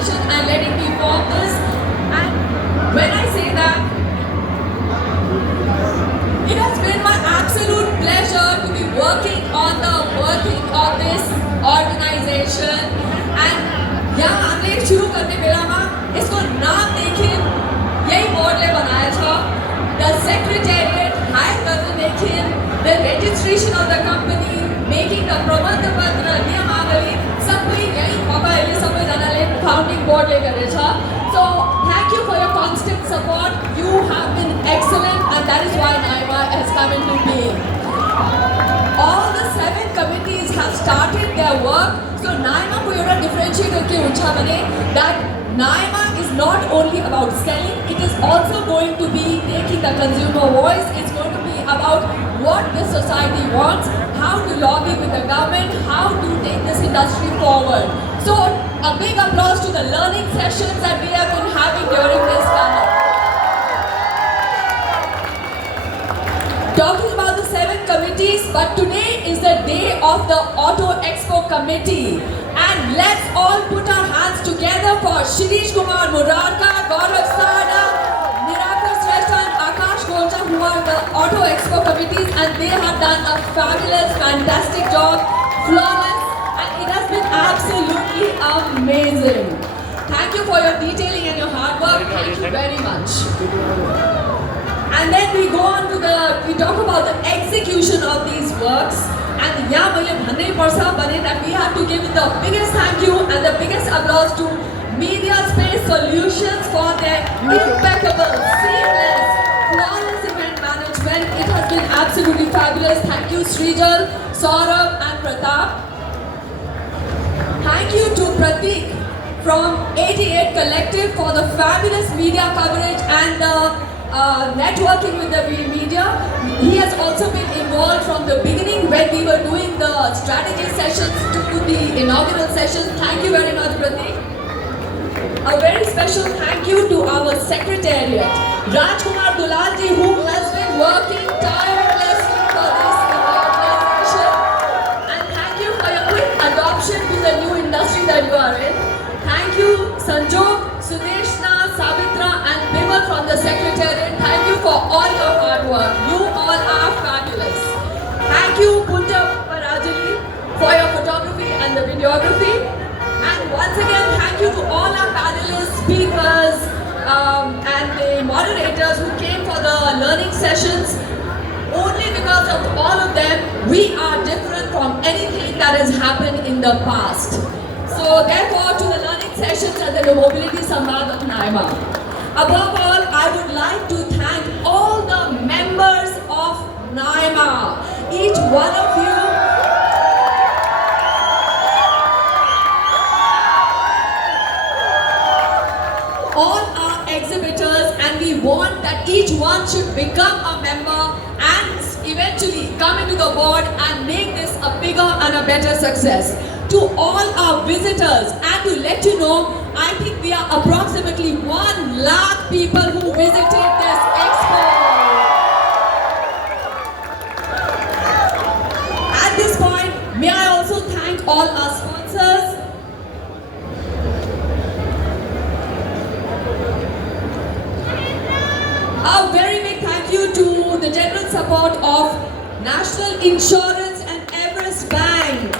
organization and letting me form this. And when I say that, it has been my absolute pleasure to be working on the working of this organization. And यहाँ हमने शुरू करने बेला में इसको नाम देखिए यही बोर्ड ले बनाया था the secretariat हायर करने देखिए the registration of the company making the प्रबंध पत्र नियमावली सब कोई यही होगा ये सब जाना ले founding board ले करे था. So thank you for your constant support. You have been excellent and that is why NIMA has come into being. All the 7 committees have started their work. So NIMA को एउटा differentiate करके उठा बने that NIMA is not only about selling, it is also going to be taking the consumer voice. It's going to be about what the society wants, how to lobby with the government, how to take this industry forward. So a big applause to the learning sessions that we have been having during this time. Talking about the 7 committees, but today is the day of the Auto Expo Committee. And let's all put our hands together for Shirish Kumar Murarka, Gaurav Sada, Miraculous Restaurant, Akash Golcha, who are the Auto Expo committees, and they have done a fabulous, fantastic job, flawless, and it has been absolutely amazing. Thank you for your detailing and your hard work. Thank you very much. And then we go on to we talk about the execution of these works. And yeah, that we have to give the biggest thank you and the biggest applause to Media Space Solutions for their impeccable, seamless, flawless event management. It has been absolutely fabulous. Thank you Srijal, Saurabh and Pratap. Thank you to Pratik from 88 Collective for the fabulous media coverage and the networking with the media. He has also been involved from the beginning when we were doing the strategy sessions to the inaugural sessions. Thank you very much, Pratik. A very special thank you to our secretariat, Rajkumar Dulalji, who has been working tirelessly for this organization. And thank you for your quick adoption to the new industry that you are in. Thank you, Sanjog, Sudeshna, Savitra and Bimal from the secretariat. Thank you for all your hard work. You all are fabulous. Thank you, Punja Parajali, for your photography and the videography. And once again, thank you to all our panelists, speakers, and the moderators who came for the learning sessions. Only because of all of them, we are different from anything that has happened in the past. So therefore, to the learning sessions and the mobility Samvad of NIMA. Above all, I would like to thank all the members of NIMA. Each one of you. All are exhibitors and we want that each one should become a member and eventually come into the board and make this a bigger and a better success. To all our visitors and to let you know, I think we are approximately 1 lakh people who visited this expo. At this point, may I also thank all our sponsors. A very big thank you to the general support of National Insurance and Everest Bank.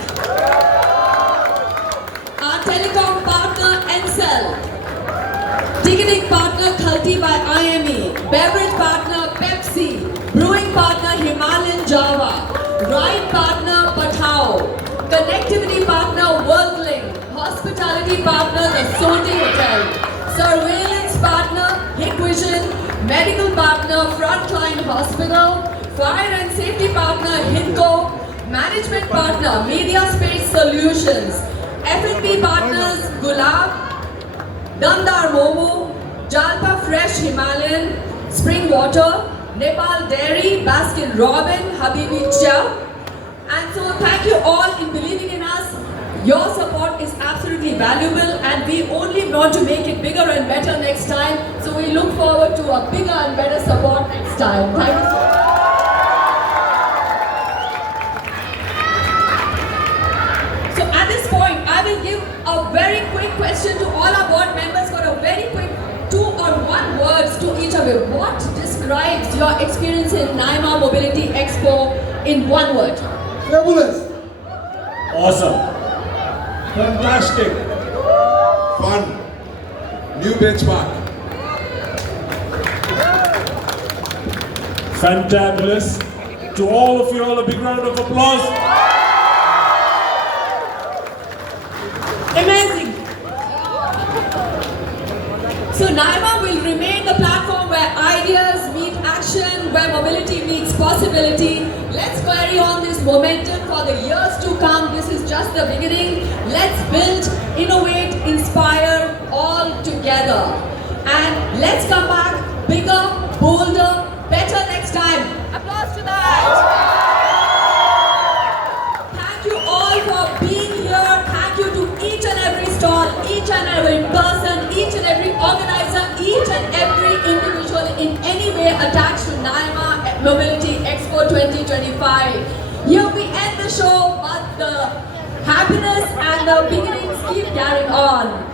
Our telecom partner Encel, ticketing partner Khalti by IME, beverage partner Pepsi, brewing partner Himalayan Java, ride partner Pathao, connectivity partner WorldLink, hospitality partner the Sondi Hotel, surveillance partner Hikvision, medical partner Frontline Hospital, fire and safety partner Hinco, management partner Media Space Solutions, F&B partners Gulab, Damdar Momo, Jalpa Fresh Himalayan, Spring Water, Nepal Dairy, Baskin Robin, Habibi Chia. And so thank you all in believing in us. Your support is absolutely valuable and we only want to make it bigger and better next time. So we look forward to a bigger and better support next time. Thank you so much. So at this point, I will give a very quick question to all our Shabir, what describes your experience in NIMA Mobility Expo in one word? Fabulous. Awesome. Fantastic. Fun. New benchmark. Fantabulous. To all of you all, a big round of applause. Amazing. So NIMA will remain the platform where ideas meet action, where mobility meets possibility. Let's carry on this momentum for the years to come. This is just the beginning. Let's build, innovate, inspire all together. And let's come back bigger, bolder, better next time. Applause to that. Thank you all for being here. Thank you to each and every stall, each and every person, each and every organizer, each and every individual in any way attached to NIMA Mobility Expo 2025. Here we end the show, but the happiness and the beginnings keep carrying on.